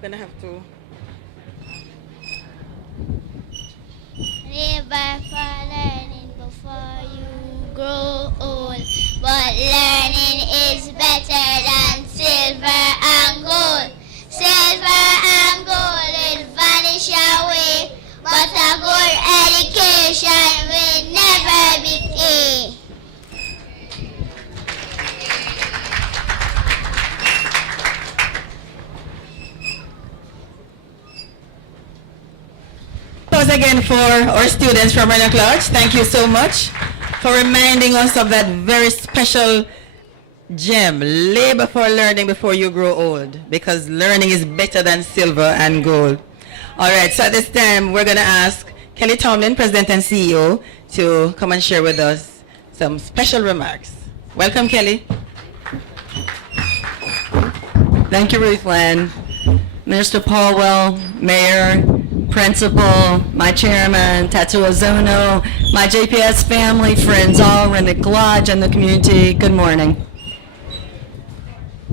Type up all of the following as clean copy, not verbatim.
Gonna have to. Never for learning before you grow old. But learning is better than silver and gold. Silver and gold will vanish away, but a good education will never decay. Once again for our students from Rennock Lodge, thank you so much for reminding us of that very special gem, labor for learning before you grow old, because learning is better than silver and gold. All right, so at this time, we're going to ask Kelly Tomlin, President and CEO, to come and share with us some special remarks. Welcome, Kelly. Thank you, Ruth Lynn. Minister Paulwell, Mayor, Principal, my Chairman, Tatsu Ozono, my JPS family, friends, all Rennock Lodge and the community, good morning.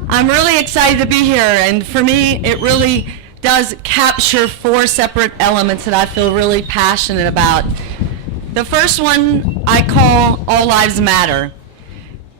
I'm really excited to be here, and for me, it really does capture four separate elements that I feel really passionate about. The first one I call All Lives Matter.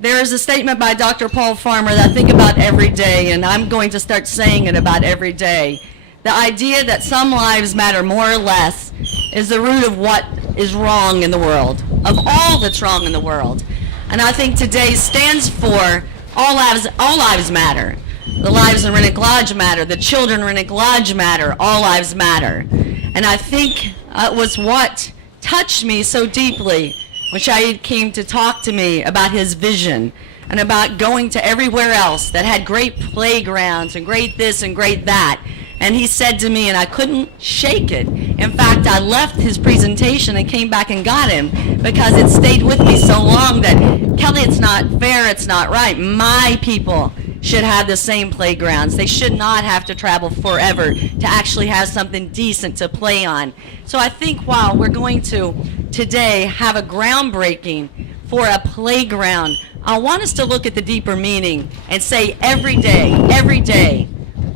There is a statement by Dr. Paul Farmer that I think about every day, and I'm going to start saying it about every day. The idea that some lives matter more or less is the root of what is wrong in the world, of all that's wrong in the world. And I think today stands for all lives matter. The lives in Rennock Lodge matter. The children in Rennock Lodge matter. All lives matter. And I think it was what touched me so deeply when Shahid came to talk to me about his vision and about going to everywhere else that had great playgrounds and great this and great that. And he said to me, and I couldn't shake it. In fact, I left his presentation and came back and got him because it stayed with me so long that, Kelly, it's not fair, it's not right. My people should have the same playgrounds. They should not have to travel forever to actually have something decent to play on. So I think while we're going to today have a groundbreaking for a playground, I want us to look at the deeper meaning and say every day,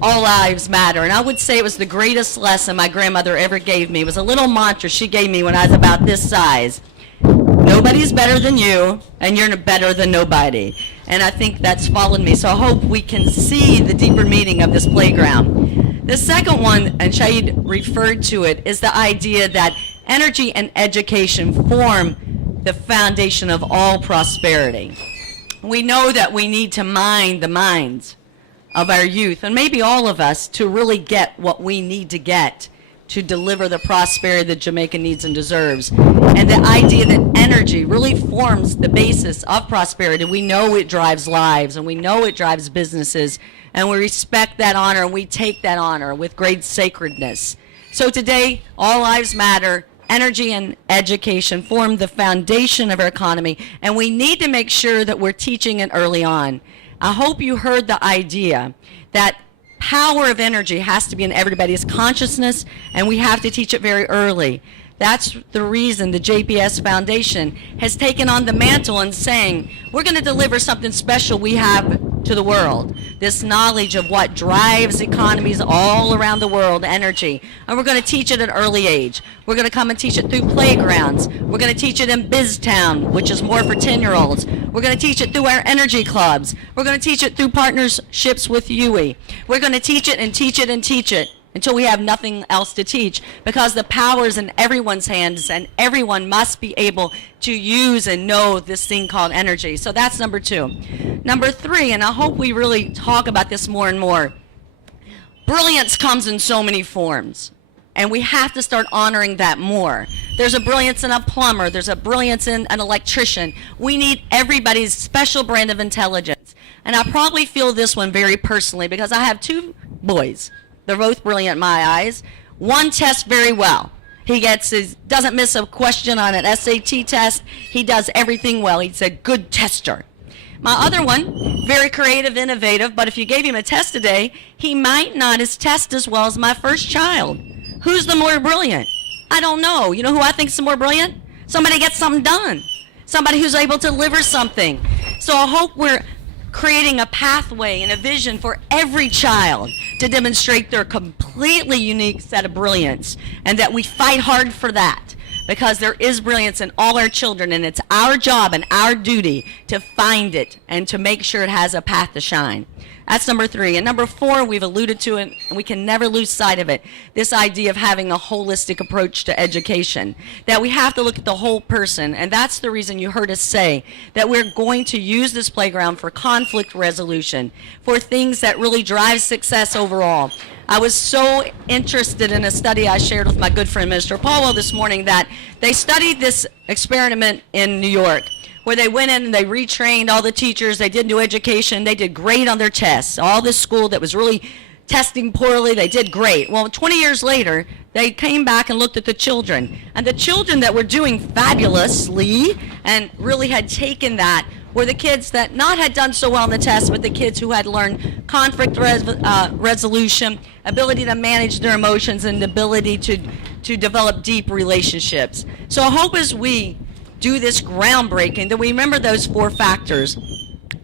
all lives matter. And I would say it was the greatest lesson my grandmother ever gave me. It was a little mantra she gave me when I was about this size. Nobody's better than you, and you're better than nobody. And I think that's followed me. So I hope we can see the deeper meaning of this playground. The second one, and Shahid referred to it, is the idea that energy and education form the foundation of all prosperity. We know that we need to mine the minds of our youth, and maybe all of us, to really get what we need to get to deliver the prosperity that Jamaica needs and deserves. And the idea that energy really forms the basis of prosperity. We know it drives lives, and we know it drives businesses, and we respect that honor, and we take that honor with great sacredness. So today, all lives matter. Energy and education form the foundation of our economy, and we need to make sure that we're teaching it early on. I hope you heard the idea that power of energy has to be in everybody's consciousness, and we have to teach it very early. That's the reason the JPS Foundation has taken on the mantle and saying, we're going to deliver something special we have to the world, this knowledge of what drives economies all around the world, energy. And we're going to teach it at an early age. We're going to come and teach it through playgrounds. We're going to teach it in BizTown, which is more for 10-year-olds. We're going to teach it through our energy clubs. We're going to teach it through partnerships with UE. We're going to teach it and teach it and teach it until we have nothing else to teach, because the power is in everyone's hands, and everyone must be able to use and know this thing called energy. So that's number two. Number three, and I hope we really talk about this more and more, brilliance comes in so many forms, and we have to start honoring that more. There's a brilliance in a plumber. There's a brilliance in an electrician. We need everybody's special brand of intelligence. And I probably feel this one very personally because I have two boys. They're both brilliant in my eyes. One tests very well. He doesn't miss a question on an SAT test. He does everything well. He's a good tester. My other one, very creative, innovative, but if you gave him a test today, he might not test as well as my first child. Who's the more brilliant? I don't know. You know who I think is the more brilliant? Somebody gets something done. Somebody who's able to deliver something. So I hope we're creating a pathway and a vision for every child to demonstrate their completely unique set of brilliance, and that we fight hard for that, because there is brilliance in all our children, and it's our job and our duty to find it and to make sure it has a path to shine. That's number 3. And number 4, we've alluded to it, and we can never lose sight of it, this idea of having a holistic approach to education, that we have to look at the whole person. And that's the reason you heard us say that we're going to use this playground for conflict resolution, for things that really drive success overall. I was so interested in a study I shared with my good friend Mr. Paulwell this morning, that they studied this experiment in New York, where they went in and they retrained all the teachers. They did new education. They did great on their tests. All this school that was really testing poorly, they did great. Well, 20 years later, they came back and looked at the children. And the children that were doing fabulously and really had taken that were the kids that not had done so well on the test, but the kids who had learned conflict resolution, ability to manage their emotions, and the ability to develop deep relationships. So I hope as we do this groundbreaking that we remember those 4 factors.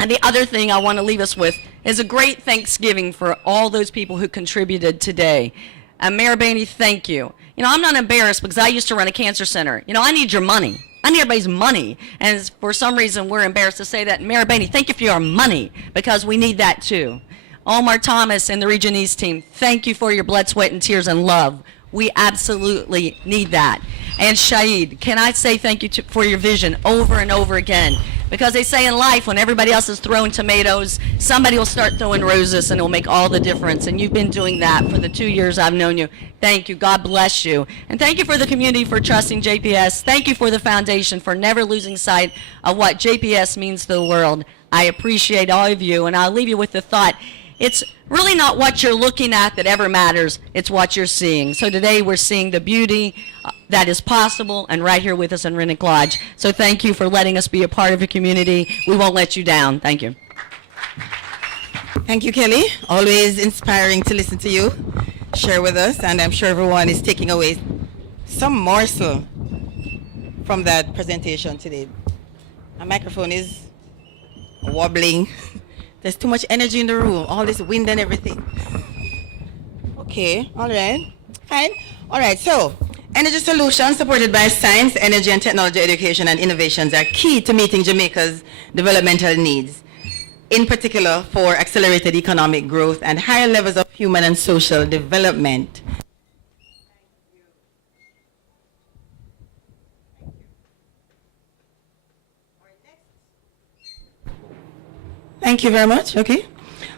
And the other thing I want to leave us with is a great Thanksgiving for all those people who contributed today. Mayor Bainey, thank you. You know, I'm not embarrassed because I used to run a cancer center. You know, I need your money. I need everybody's money. And for some reason, we're embarrassed to say that. Mayor Bainey, thank you for your money, because we need that too. Omar Thomas and the Region East team, thank you for your blood, sweat, and tears and love. We absolutely need that. And Shahid, can I say thank you for your vision over and over again? Because they say in life, when everybody else is throwing tomatoes, somebody will start throwing roses, and it will make all the difference. And you've been doing that for the 2 years I've known you. Thank you. God bless you. And thank you for the community for trusting JPS. Thank you for the foundation for never losing sight of what JPS means to the world. I appreciate all of you, and I'll leave you with the thought, it's really not what you're looking at that ever matters, it's what you're seeing. So today we're seeing the beauty that is possible, and right here with us in Rennock Lodge. So thank you for letting us be a part of your community. We won't let you down. Thank you. Thank you, Kelly. Always inspiring to listen to you share with us, and I'm sure everyone is taking away some morsel from that presentation today. My microphone is wobbling. There's too much energy in the room, all this wind and everything. Okay, all right, fine. All right, so energy solutions supported by science, energy, and technology education and innovations are key to meeting Jamaica's developmental needs, in particular for accelerated economic growth and higher levels of human and social development. Thank you very much. Okay.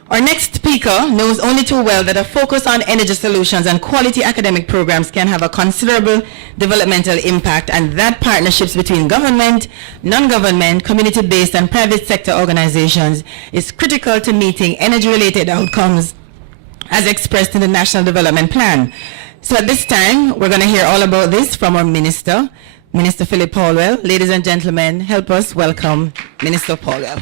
Our next speaker knows only too well that a focus on energy solutions and quality academic programs can have a considerable developmental impact, and that partnerships between government, non-government, community-based, and private sector organizations is critical to meeting energy-related outcomes as expressed in the National Development Plan. So at this time, we're going to hear all about this from our Minister, Minister Philip Paulwell. Ladies and gentlemen, help us welcome Minister Paulwell.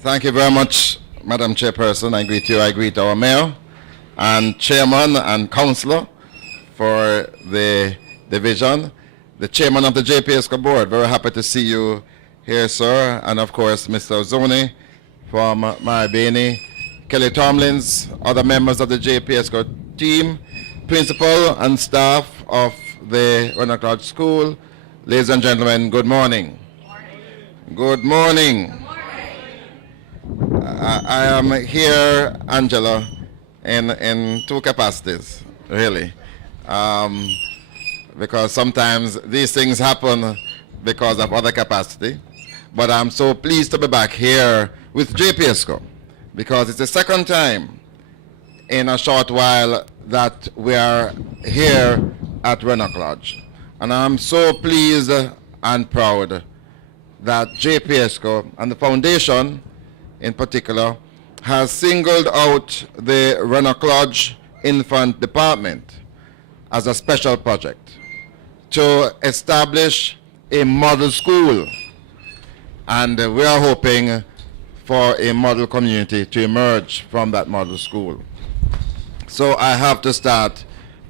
Thank you very much, Madam Chairperson. I greet you. I greet our Mayor and Chairman and Councillor for the division, the Chairman of the JPSCO Board. Very happy to see you here, sir. And of course, Mr. Ozoni from Maribeni, Kelly Tomlins, other members of the JPSCO team, principal and staff of the Rennock Lodge School. Ladies and gentlemen, good morning. Good morning. I am here, Angela, in 2 capacities, really, because sometimes these things happen because of other capacity. But I'm so pleased to be back here with JPSCO, because it's the second time in a short while that we are here at Rennock Lodge. And I'm so pleased and proud that JPSCO and the foundation in particular has singled out the Rennock Lodge Infant Department as a special project to establish a model school. And we are hoping for a model community to emerge from that model school. So I have to start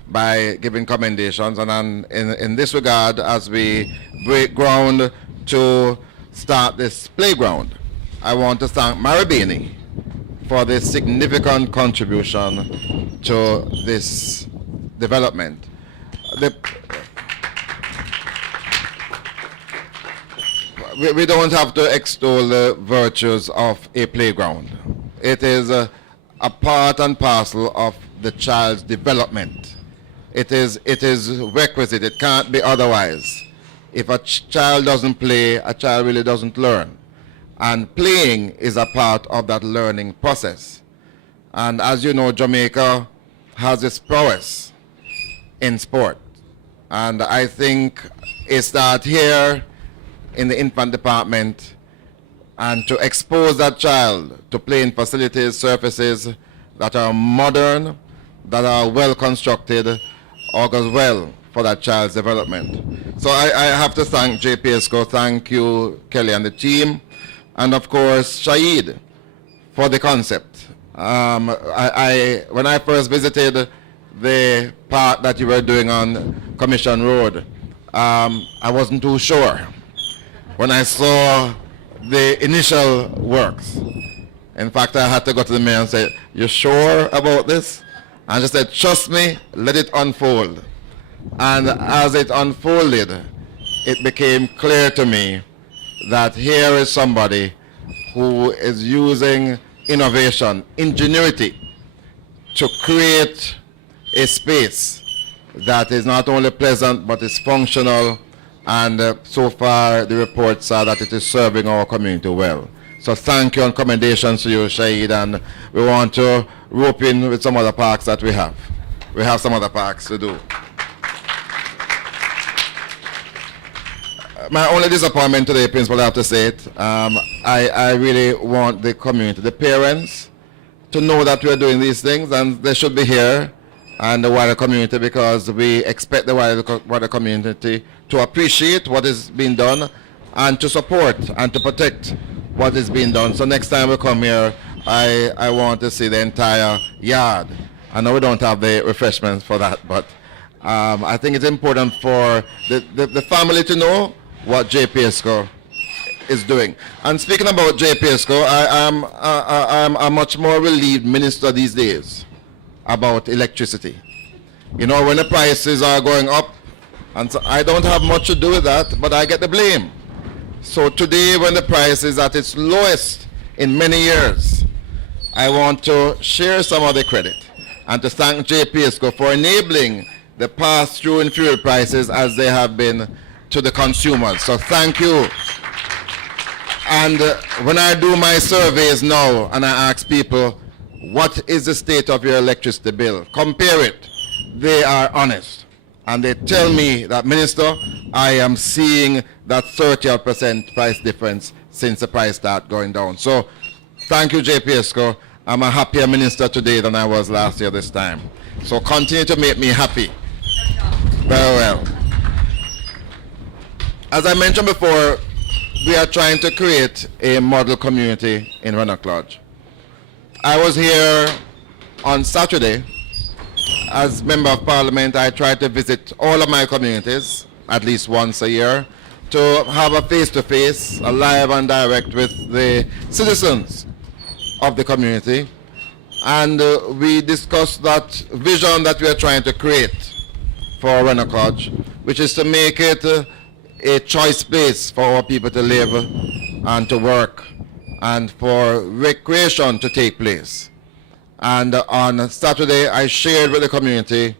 by giving commendations, and in this regard, as we break ground to start this playground, I want to thank Marabini for this significant contribution to this development. We don't have to extol the virtues of a playground. It is a part and parcel of the child's development. It is requisite. It can't be otherwise. If a child doesn't play, a child really doesn't learn. And playing is a part of that learning process. And as you know, Jamaica has its prowess in sport. And I think it starts here in the infant department, and to expose that child to playing facilities, surfaces that are modern, that are well constructed, augurs well for that child's development. So I have to thank JPSCO, thank you, Kelly and the team, and of course, Shaheed, for the concept. When I first visited the part that you were doing on Commission Road, I wasn't too sure when I saw the initial works. In fact, I had to go to the mayor and say, "You sure about this?" And she said, "Trust me, let it unfold." And as it unfolded, it became clear to me that here is somebody who is using innovation, ingenuity, to create a space that is not only pleasant but is functional, and so far the reports are that it is serving our community well. So thank you and commendations to you, Shaheed, and we want to rope in with some other parks that we have. We have some other parks to do. My only disappointment today, Principal, I have to say it, I really want the community, the parents, to know that we are doing these things, and they should be here, and the wider community, because we expect the wider community to appreciate what is being done and to support and to protect what is being done. So next time we come here, I want to see the entire yard. I know we don't have the refreshments for that, but I think it's important for the family to know what JPSCO is doing. And speaking about JPSCO, I am a much more relieved minister these days about electricity. You know, when the prices are going up, and so I don't have much to do with that, but I get the blame. So today, when the price is at its lowest in many years, I want to share some of the credit and to thank JPSCO for enabling the pass-through in fuel prices as they have been to the consumers. So thank you. And when I do my surveys now and I ask people, what is the state of your electricity bill? Compare it. They are honest. And they tell me that, Minister, I am seeing that 30% price difference since the price started going down. So thank you, JPSCO. I'm a happier minister today than I was last year this time. So continue to make me happy. Very well. As I mentioned before, we are trying to create a model community in Rennock Lodge. I was here on Saturday. As Member of Parliament, I try to visit all of my communities at least once a year to have a face-to-face, a live and direct with the citizens of the community. And we discussed that vision that we are trying to create for Rennock Lodge, which is to make it a choice place for our people to live and to work and for recreation to take place. And on Saturday, I shared with the community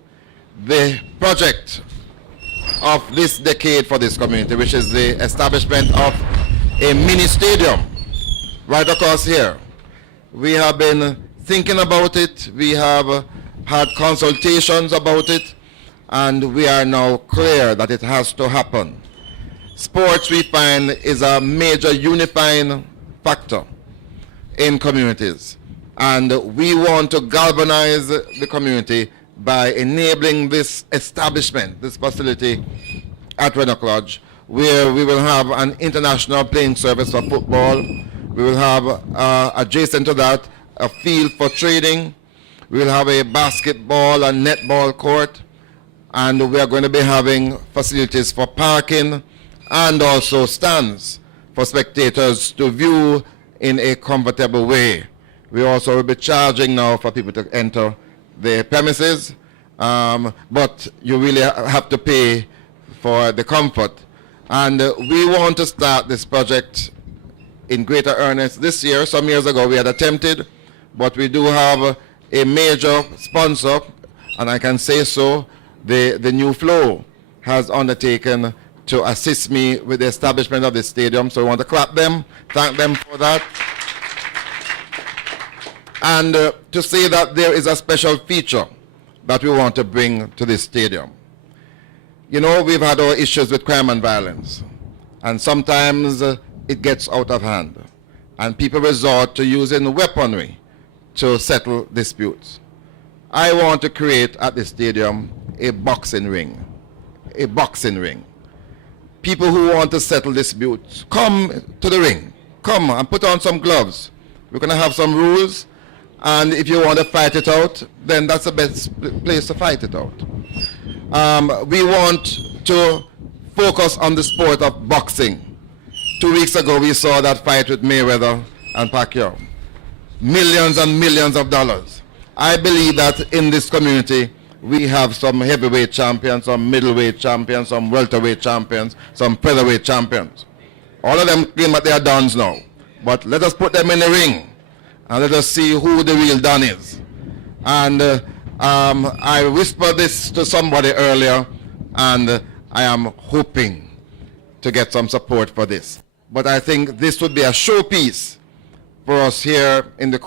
the project of this decade for this community, which is the establishment of a mini stadium right across here. We have been thinking about it, we have had consultations about it, and we are now clear that it has to happen. Sports, we find, is a major unifying factor in communities. And we want to galvanize the community by enabling this establishment, this facility at Rennock Lodge, where we will have an international playing service for football. We will have, adjacent to that, a field for training. We will have a basketball and netball court. And we are going to be having facilities for parking and also stands for spectators to view in a comfortable way. We also will be charging now for people to enter the premises, but you really have to pay for the comfort. And we want to start this project in greater earnest this year. Some years ago we had attempted, but we do have a major sponsor, and I can say so, the New Flow has undertaken to assist me with the establishment of the stadium. So we want to clap them, thank them for that. And to say that there is a special feature that we want to bring to this stadium. You know, we've had our issues with crime and violence, and sometimes it gets out of hand, and people resort to using weaponry to settle disputes. I want to create at the stadium a boxing ring. A boxing ring. People who want to settle disputes, come to the ring. Come and put on some gloves. We're going to have some rules, and if you want to fight it out, then that's the best place to fight it out. We want to focus on the sport of boxing. 2 weeks ago, we saw that fight with Mayweather and Pacquiao. Millions and millions of dollars. I believe that in this community, we have some heavyweight champions, some middleweight champions, some welterweight champions, some featherweight champions. All of them claim that they are dons now. But let us put them in the ring, and let us see who the real don is. And I whispered this to somebody earlier, and I am hoping to get some support for this. But I think this would be a showpiece for us here in the